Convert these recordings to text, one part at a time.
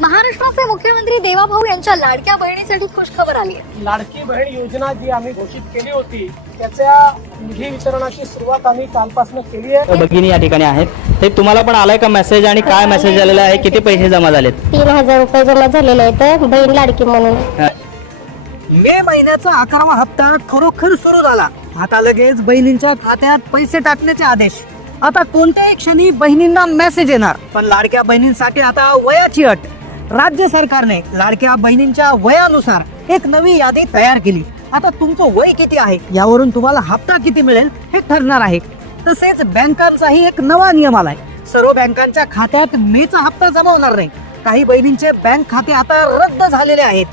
महाराष्ट्राचे मुख्यमंत्री देवाभाऊ यांच्या लाडक्या बहिणीसाठी खुशखबर आली आहे. लाडकी बहीण योजना जी आम्ही घोषित केली होती त्याच्या निधी वितरणाची सुरुवात आम्ही कालपासून केली आहे. भगिनी या ठिकाणी आहेत. ते तुम्हाला पण आलाय का मेसेज आणि काय मेसेज आलेला आहे? किती पैसे जमा झालेत? तीन हजार रुपये जमा झालेले आहेत बहीण लाडकी म्हणून. मे महिन्याचा अकरावा हप्ता खरोखर सुरू झाला. आता लगेच बहिणींच्या खात्यात पैसे टाकण्याचे आदेश. आता कोणत्याही क्षणी बहिणींना मेसेज येणार. पण लाडक्या बहिणींसाठी आता वयाची अट. राज्य सरकारने लाडक्या बहिणींच्या वयानुसार एक नवी यादी तयार केली. आता तुमचं वय किती आहे? यावरून तुम्हाला हप्ता किती मिळेल हे ठरणार आहे. तसेच बँकांचाही एक नवा नियम आलाय. सर्व बँकांच्या खात्यात मेचा हप्ता जमा होणार नाही. काही बहिणींचे बँक खाते आता रद्द झालेले आहेत.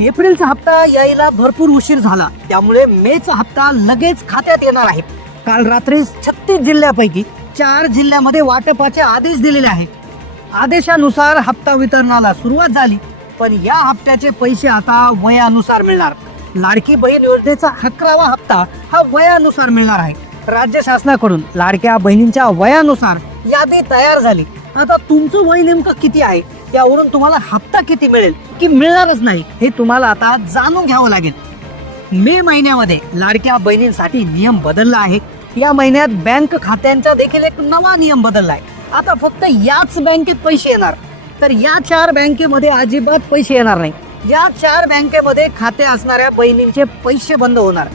एप्रिलचा हप्ता यायला भरपूर उशीर झाला. त्यामुळे मेचा हप्ता लगेच खात्यात येणार आहे. काल रात्री छत्तीस जिल्ह्यापैकी चार जिल्ह्यामध्ये वाटपाचे आदेश दिलेले आहेत. आदेशानुसार हप्ता वितरणाला सुरुवात झाली पण या हप्त्याचे पैसे आता वयानुसार मिळणार. लाडकी बहीण योजनेचा अकरावा हप्ता हा वयानुसार मिळणार आहे. राज्य शासनाकडून लाडक्या बहिणींच्या वयानुसार यादी तयार झाली. आता तुमचं वय नेमकं किती आहे? त्यावरून तुम्हाला हप्ता किती मिळेल की मिळणारच नाही हे तुम्हाला आता जाणून घ्यावं लागेल. मे महिन्यामध्ये लाडक्या बहिणींसाठी नियम बदलला आहे. या महिन्यात बँक खात्यांचा देखील एक नवा नियम बदलला आहे. आता फक्त याच बँकेत पैसे येणार. तर या चार बँकेमध्ये अजिबात पैसे येणार नाही. या चार बँकेमध्ये खाते असणाऱ्या बहिणींचे पैसे बंद होणार.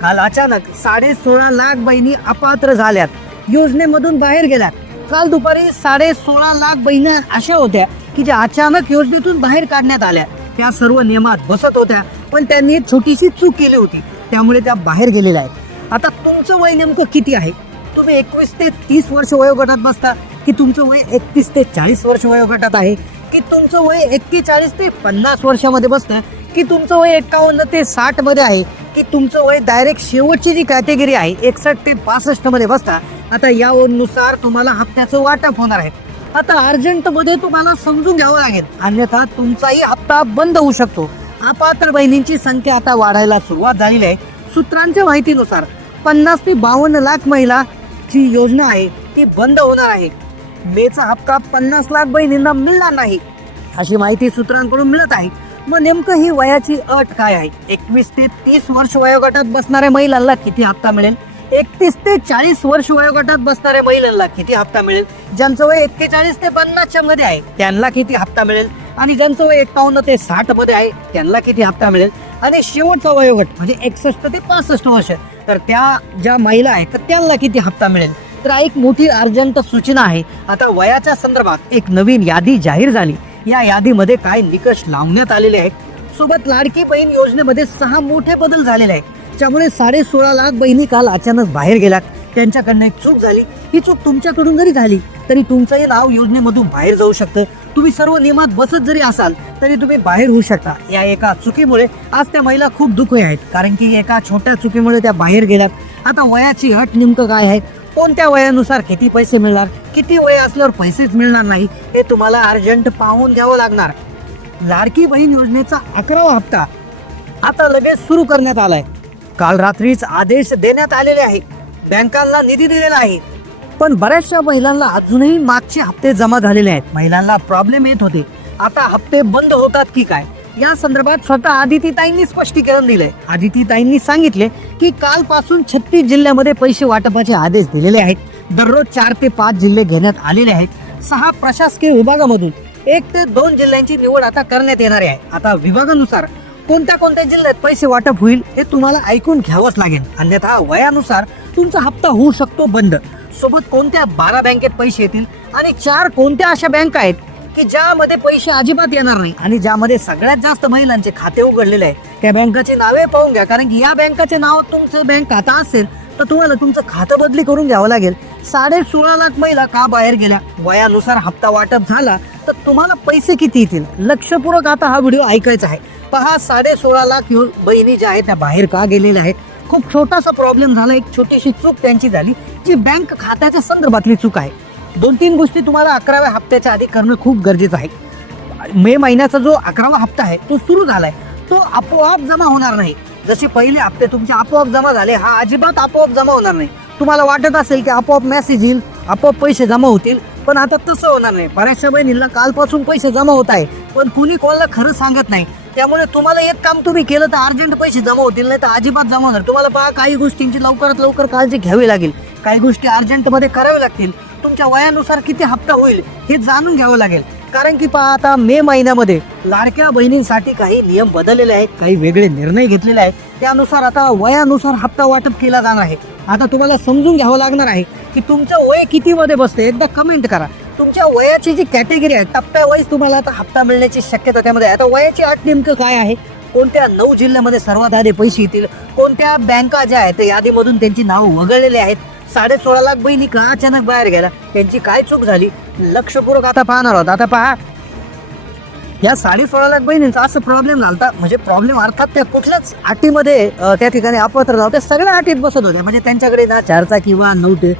काल अचानक साडे सोळा लाख बहिणी अपात्र झाल्यात. योजनेमधून बाहेर गेल्यात. काल दुपारी साडे सोळा लाख बहिणी अशा होत्या की ज्या अचानक योजनेतून बाहेर काढण्यात आल्या. त्या सर्व नियमात बसत होत्या पण त्यांनी एक छोटीशी चूक केली होती. त्यामुळे त्या बाहेर गेलेल्या आहेत. आता तुमचं वय नेमकं किती आहे? तुम्ही एकवीस ते तीस वर्ष वयोगटात बसता. की तुमचं वय एकतीस ते चाळीस वर्ष वयोगटात आहे की तुमचं वय एक्केचाळीस ते पन्नास वर्षामध्ये बसतं की तुमचं वय एकावन्न ते साठमध्ये आहे की तुमचं वय डायरेक्ट शेवटची जी कॅटेगरी आहे एकसष्ट ते पासष्टमध्ये बसता आता यानुसार तुम्हाला हप्त्याचं वाटप होणार आहे. आता अर्जंटमध्ये तुम्हाला समजून घ्यावं लागेल अन्यथा तुमचाही हप्ता बंद होऊ शकतो. अपात्र बहिणींची संख्या आता वाढायला सुरुवात झालेली आहे. सूत्रांच्या माहितीनुसार पन्नास ते बावन्न लाख महिला जी योजना आहे ती बंद होणार आहे. मेचा हप्ता पन्नास लाख बहिणींना मिळणार नाही. अशी माहिती सूत्रांकडून मिळत आहे. मग नेमकं ही वयाची अट काय आहे? एकवीस ते तीस वर्ष वयोगटात बसणाऱ्या महिलांना किती हप्ता मिळेल? एकतीस ते चाळीस वर्ष वयोगटात बसणाऱ्या महिलांना किती हप्ता मिळेल? ज्यांचं वय एक्केचाळीस ते पन्नासच्या मध्ये आहे त्यांना किती हप्ता मिळेल? आणि ज्यांचं वय एकावन्न ते साठमध्ये आहे त्यांना किती हप्ता मिळेल? आणि शेवटचा वयोगट म्हणजे एकसष्ट ते पासष्ट वर्ष. तर त्या ज्या महिला आहेत तर त्यांना किती हप्ता मिळेल? तर एक मोठी अर्जंट सूचना आहे. आता वयाच्या संदर्भात एक नवीन यादी जाहीर झाली. या यादीमध्ये काय निकष लावण्यात आलेले आहेत? सोबत लाडकी बहीण योजनेमध्ये सहा मोठे बदल झालेले आहेत. त्यामुळे साडे सोळा लाख बहिणी काल अचानक बाहेर गेल्यात. त्यांच्याकडनं एक चूक झाली. ही चूक तुमच्याकडून जरी झाली तरी तुमचंही नाव योजनेमधून बाहेर जाऊ शकतं. तुम्ही सर्व नियमात बसत जरी असाल तरी तुम्ही बाहेर होऊ शकता. या एका चुकीमुळे आज त्या महिला खूप दुःखी आहेत. कारण की एका छोट्या चुकीमुळे त्या बाहेर गेल्यात. आता वयाची अट नेमकं काय आहे? कोणत्या वयानुसार किती पैसे मिळणार किती वय असल्यावर पैसेच मिळणार नाही हे तुम्हाला अर्जंट पाहून घ्यावं लागणार. लाडकी बहीण योजनेचा अकरावा हप्ता आता लगेच सुरू करण्यात आलाय. काल रात्रीच आदेश देण्यात आलेले आहे. बँकांना निधी दिलेला आहे. पण बऱ्याचशा महिलांना अजूनही मागचे हप्ते जमा झालेले आहेत. महिलांना प्रॉब्लेम येत होते. आता हप्ते बंद होतात की काय? या संदर्भात स्वतः आदितीताईंनी स्पष्टीकरण दिलंय. आदितीताईंनी सांगितले की कालपासून छत्तीस जिल्ह्यामध्ये पैसे वाटपाचे आदेश दिलेले आहेत. दररोज चार ते पाच जिल्हे घेण्यात आलेले आहेत. सहा प्रशासकीय विभागामधून एक ते दोन जिल्ह्यांची निवड आता करण्यात येणार आहे. आता विभागानुसार कोणत्या कोणत्या जिल्ह्यात पैसे वाटप होईल हे तुम्हाला ऐकून घ्यावंच लागेल. अन्यथा वयानुसार तुमचा हप्ता होऊ शकतो बंद. सोबत कोणत्या बारा बँकेत पैसे येतील आणि चार कोणत्या अशा बँका आहेत की ज्यामध्ये पैसे अजिबात येणार नाही. आणि ज्यामध्ये सगळ्यात जास्त महिलांचे खाते उघडलेले आहे त्या बँकाची नावे पाहून घ्या. कारण की या बँकाचे नाव तुमचं बँक खाता असेल तर तुम्हाला तुमचं खातं बदली करून घ्यावं लागेल. साडे सोळा लाख महिला का बाहेर गेल्या? वयानुसार हप्ता वाटप झाला तर तुम्हाला पैसे किती येतील? लक्षपूर्वक आता हा व्हिडिओ ऐकायचा आहे. पहा साडे सोळा लाख बहिणी ज्या आहेत त्या बाहेर का गेलेल्या आहेत? खूप छोटासा प्रॉब्लेम झाला एक छोटीशी चूक त्यांची झाली जी बँक खात्याच्या संदर्भातली चूक आहे. दोन तीन गोष्टी तुम्हाला अकराव्या हप्त्याच्या आधी करणं खूप गरजेचं आहे. मे महिन्याचा जो अकरावा हप्ता आहे तो सुरू झालाय. तो आपोआप जमा होणार नाही. जसे पहिले हप्ते तुमचे आपोआप जमा झाले हा अजिबात आपोआप जमा होणार नाही. तुम्हाला वाटत असेल की आपोआप मेसेज येईल आपोआप पैसे जमा होतील पण आता तसं होणार नाही. बऱ्याचशा बहिणींना कालपासून पैसे जमा होत आहे पण कुणी कोणाला खरं सांगत नाही. त्यामुळे तुम्हाला एक काम तुम्ही केलं तर अर्जंट पैसे जमा होतील नाही तर अजिबात जमा होणार. तुम्हाला पहा काही गोष्टींची लवकरात लवकर काळजी घ्यावी लागेल. काही गोष्टी अर्जंटमध्ये कराव्या लागतील. तुमच्या वयानुसार किती हप्ता होईल हे जाणून घ्यावं लागेल. कारण की पहा आता मे महिन्यामध्ये लाडक्या बहिणींसाठी काही नियम बदललेले आहेत काही वेगळे निर्णय घेतलेले आहेत. त्यानुसार आता वयानुसार हप्ता वाटप केला जाणार आहे. आता तुम्हाला समजून घ्यावं लागणार आहे की तुमचं वय किती मध्ये बसते एकदा कमेंट करा. तुमच्या वयाची जी कॅटेगरी आहे टप्प्या वाईज तुम्हाला आता हप्ता मिळण्याची शक्यता त्यामध्ये आता वयाची अट नेमकं काय आहे? कोणत्या नऊ जिल्ह्यामध्ये सर्वात आधी पैसे येतील? कोणत्या बँका ज्या आहेत त्या यादीमधून त्यांची नावं वगळलेली आहेत? साडे सोळा लाख बहिणी का अचानक बाहेर गेला त्यांची काय चूक झाली? लक्षपूर्वक आता पाहणार आहोत. आता पहा. या साडे सोळा लाख बहिणींचा असं प्रॉब्लेम झाला म्हणजे प्रॉब्लेम अर्थात त्या कुठल्याच अटीमध्ये त्या ठिकाणी अपत्र झालं त्या सगळ्या अटीत बसत होत्या. म्हणजे त्यांच्याकडे ना चारचा किंवा नव्हते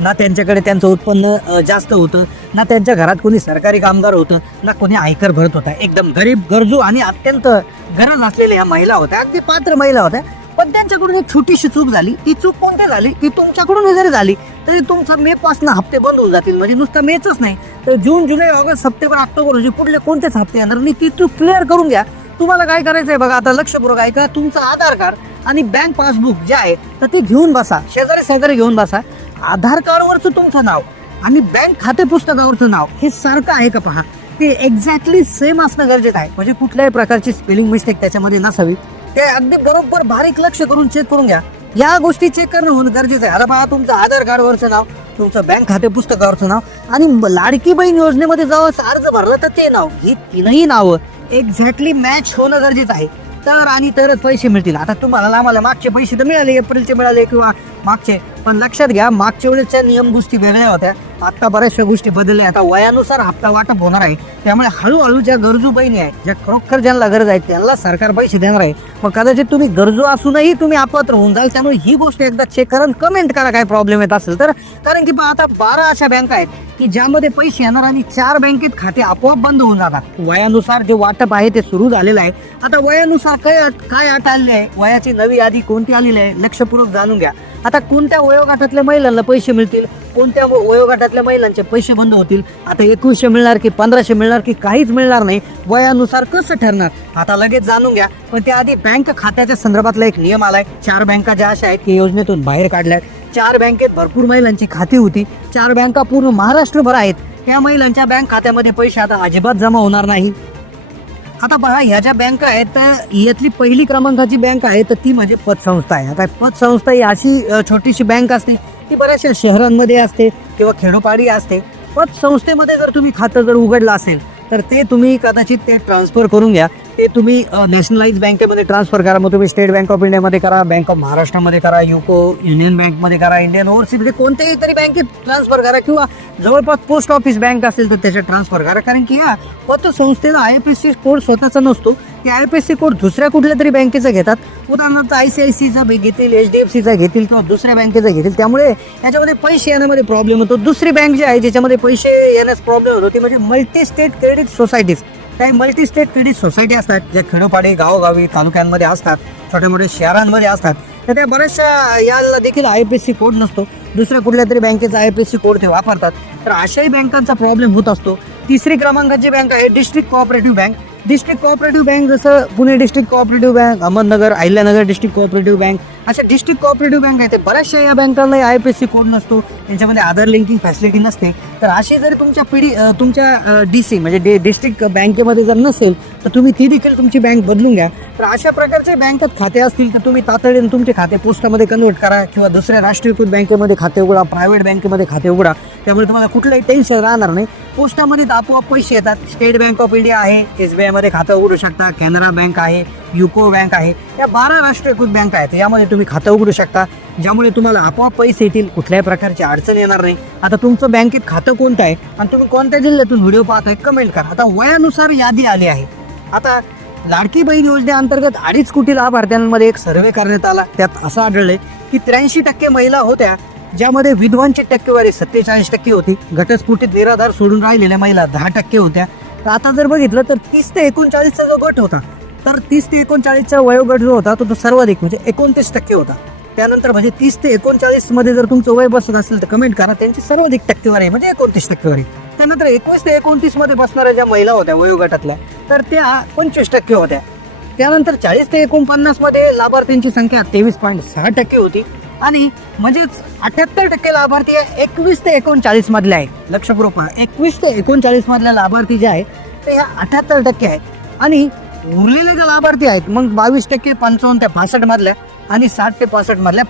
ना त्यांच्याकडे त्यांचं उत्पन्न जास्त होतं ना त्यांच्या घरात कोणी सरकारी कामगार होतं ना कोणी आयकर भरत होता. एकदम गरीब गरजू आणि अत्यंत गरज असलेल्या ह्या महिला होत्या. अगदी पात्र महिला होत्या. पण त्यांच्याकडून एक छोटीशी चूक झाली. ती चूक कोणती झाली? ती तुमच्याकडून जरी झाली तरी तुमचा मे पासून हप्ते बंद होऊन जातील. म्हणजे नुसतं मेच नाही. तर जून जुलै ऑगस्ट सप्टेंबर ऑक्टोबर म्हणजे पुढले कोणतेच हप्ते येणार नाही. ती चूक क्लिअर करून घ्या. तुम्हाला काय करायचं आहे बघा आता लक्षपूर्वक ऐका तुमचं आधार कार्ड आणि बँक पासबुक जे आहे तर ते घेऊन बसा. शेजारी शेजारी घेऊन बसा. आधार कार्डवरचं तुमचं नाव आणि बँक खाते पुस्तकावरचं नाव हे सारखं आहे का पहा? ते एक्झॅक्टली सेम असणं गरजेचं आहे. म्हणजे कुठल्याही प्रकारची स्पेलिंग मिस्टेक त्याच्यामध्ये नसावी. ते अगदी बरोबर बारीक लक्ष करून चेक करून घ्या. या गोष्टी चेक करणं होणं गरजेचं आहे. आता पहा तुमचं आधार कार्डवरचं नाव तुमचं बँक खाते पुस्तकावरचं नाव आणि लाडकी बहीण योजनेमध्ये जेव्हा अर्ज भरला तर ते नाव ही तीनही नावं एक्झॅक्टली मॅच होणं गरजेचं आहे. तर आणि तरच पैसे मिळतील. आता तुम्हाला आम्हाला मागचे पैसे तर मिळाले एप्रिलचे मिळाले किंवा मागचे पण लक्षात घ्या मागच्या वेळेसच्या नियम गोष्टी वेगळ्या होत्या. आता बऱ्याचशा गोष्टी बदलल्या. आता वयानुसार हप्ता वाटप होणार आहे. त्यामुळे हळूहळू ज्या गरजू बहिणी आहेत ज्या खरोखर ज्यांना गरज आहे त्यांना सरकार पैसे देणार आहे. मग कदाचित तुम्ही गरजू असूनही तुम्ही अपात्र होऊन जाल. त्यामुळे ही गोष्ट एकदा चेक करा कमेंट करा काय प्रॉब्लेम येत असेल तर. कारण की आता बारा अशा बँका आहेत की ज्यामध्ये पैसे येणार आणि चार बँकेत खाते आपोआप बंद होऊन जातात. वयानुसार जे वाटप आहे ते सुरू झालेलं आहे. आता वयानुसार काय काय अट आलेली आहे वयाची नवी यादी कोणती आलेली आहे? लक्षपूर्वक जाणून घ्या. आता कोणत्या वयोगटातल्या महिलांना पैसे मिळतील कोणत्या वयोगटातल्या महिलांचे पैसे बंद होतील? आता एकवीसशे मिळणार की पंधराशे मिळणार की काहीच मिळणार नाही वयानुसार कसं ठरणार? आता लगेच जाणून घ्या. पण त्याआधी बँक खात्याच्या संदर्भातला एक नियम आलाय. चार बँका ज्या अशा आहेत की योजनेतून बाहेर काढल्या आहेत चार बँकेत भरपूर महिलांची खाती होती. चार बँका पूर्ण महाराष्ट्रभर आहेत. त्या महिलांच्या बँक खात्यामध्ये पैसे आता अजिबात जमा होणार नाही. आता बघा ह्या ज्या बँका आहेत तर यातली पहिली क्रमांकाची बँक आहे तर ती म्हणजे पतसंस्था आहे. आता पतसंस्था ही अशी छोटीशी बँक असते ती बऱ्याचशा शहरांमध्ये असते किंवा खेडोपाडी असते. पतसंस्थेमध्ये जर तुम्ही खातं जर उघडलं असेल तर ते तुम्ही कदाचित ते ट्रान्सफर करून घ्या. ते तुम्ही नॅशनलाइज बँकेमध्ये ट्रान्सफर करा. मग तुम्ही स्टेट बँक ऑफ इंडियामध्ये करा बँक ऑफ महाराष्ट्रामध्ये करा युको युनियन बँकमध्ये करा इंडियन ओव्हरसीजमध्ये कोणत्याही तरी बँकेत ट्रान्सफर करा. किंवा जवळपास पोस्ट ऑफिस बँक असेल तर त्याच्यात ट्रान्सफर करा. कारण की या पतसंस्थेला I F S C code स्वतःचा नसतो. ते I F S C code दुसऱ्या कुठल्या तरी बँकेचा घेतात. उदाहरणार्थ आय सी आय सीचा घेतील एच डी एफ सीचा घेतील किंवा दुसऱ्या बँकेचा घेतील. त्यामुळे याच्यामध्ये पैसे येण्यामध्ये प्रॉब्लेम होतो. दुसरी बँक जी आहे ज्याच्यामध्ये पैसे येण्यास प्रॉब्लेम होतो ती म्हणजे मल्टी स्टेट क्रेडिट सोसायटीज काही मल्टी स्टेट क्रेडिट सोसायटी असतात ज्या खेडोपाडी गावोगावी तालुक्यांमध्ये असतात छोट्या मोठ्या शहरांमध्ये असतात तर त्या बऱ्याचशा याला देखील I P S C code नसतो. दुसऱ्या कुठल्या तरी बँकेचा I P S C code ते वापरतात. तर अशाही बँकांचा प्रॉब्लेम होत असतो. तिसरी क्रमांकाची बँक आहे district cooperative bank district cooperative bank जसं Pune district cooperative bank Ahmednagar Ahilyanagar district cooperative bank अशा डिस्ट्रिक्ट कोऑपरेटिव्ह बँक आहेत ते. बऱ्याचशा या बँकांना I P S C code नसतो. त्यांच्यामध्ये आधार लिंकिंग फॅसिलिटी नसते. तर अशी जर तुमच्या पिढी तुमच्या डी सी म्हणजे डि डिस्ट्रिक्ट बँकेमध्ये जर नसेल तर तुम्ही ती देखील तुमची बँक बदलून घ्या. तर अशा प्रकारचे बँकात खाते असतील तर तुम्ही तातडीने तुमचे खाते पोस्टामध्ये कन्वर्ट करा किंवा दुसऱ्या राष्ट्रीयकृत बँकेमध्ये खाते उघडा प्रायव्हेट बँकेमध्ये खाते उघडा. त्यामुळे तुम्हाला कुठलंही टेन्शन राहणार नाही. पोस्टामध्ये आपोआप पैसे येतात. स्टेट बँक ऑफ इंडिया आहे एस बी आयमध्ये खातं उघडू शकता. कॅनरा बँक आहे युको बँक आहे. या बारा राष्ट्रीयकृत बँक आहेत. यामध्ये तुम्ही तुम्ही खातं उघडू शकता ज्यामुळे तुम्हाला आपोआप पैसे येतील कुठल्याही प्रकारची अडचण येणार नाही. आता तुमचं बँकेत खातं कोणतं आहे आणि तुम्ही कोणत्या जिल्ह्यातून व्हिडिओ पाहताय कमेंट करा. आता वयानुसार यादी आली आहे. आता लाडकी बहीण योजनेअंतर्गत अडीच कोटी लाभार्थ्यांमध्ये एक सर्वे करण्यात आला. त्यात असं आढळले की त्र्याऐंशी टक्के महिला होत्या ज्यामध्ये विधवांची टक्केवारी सत्तेचाळीस टक्के होती. घटस्फोटीत निराधार सोडून राहिलेल्या महिला दहा टक्के होत्या. तर आता जर बघितलं तर तीस ते एकोणचाळीसचा जो गट होता तर तीस ते एकोणचाळीसचा वयोगट जो होता तो तो सर्वाधिक म्हणजे एकोणतीस टक्के होता. त्यानंतर म्हणजे तीस ते एकोणचाळीसमध्ये जर तुमचं वय बसत असेल तर कमेंट करा. त्यांची सर्वाधिक टक्केवारी आहे म्हणजे एकोणतीस टक्केवारी. त्यानंतर एकवीस ते एकोणतीसमध्ये बसणाऱ्या ज्या महिला होत्या वयोगटातल्या तर त्या पंचवीस टक्के होत्या. त्यानंतर चाळीस ते एकोणपन्नासमध्ये लाभार्थ्यांची संख्या तेवीस पॉईंट सहा टक्के होती. आणि म्हणजेच अठ्याहत्तर टक्के लाभार्थी एकवीस ते एकोणचाळीसमधले आहेत. लक्षपूर्वक एकवीस ते एकोणचाळीसमधल्या लाभार्थी जे आहे ते ह्या अठ्याहत्तर टक्के आहेत. आणि उरलेले जे लाभार्थी आहेत मग बावीस टक्के पंचावन्न ते पासष्ट मधल्या आणि साठ ते पासष्ट मधल्या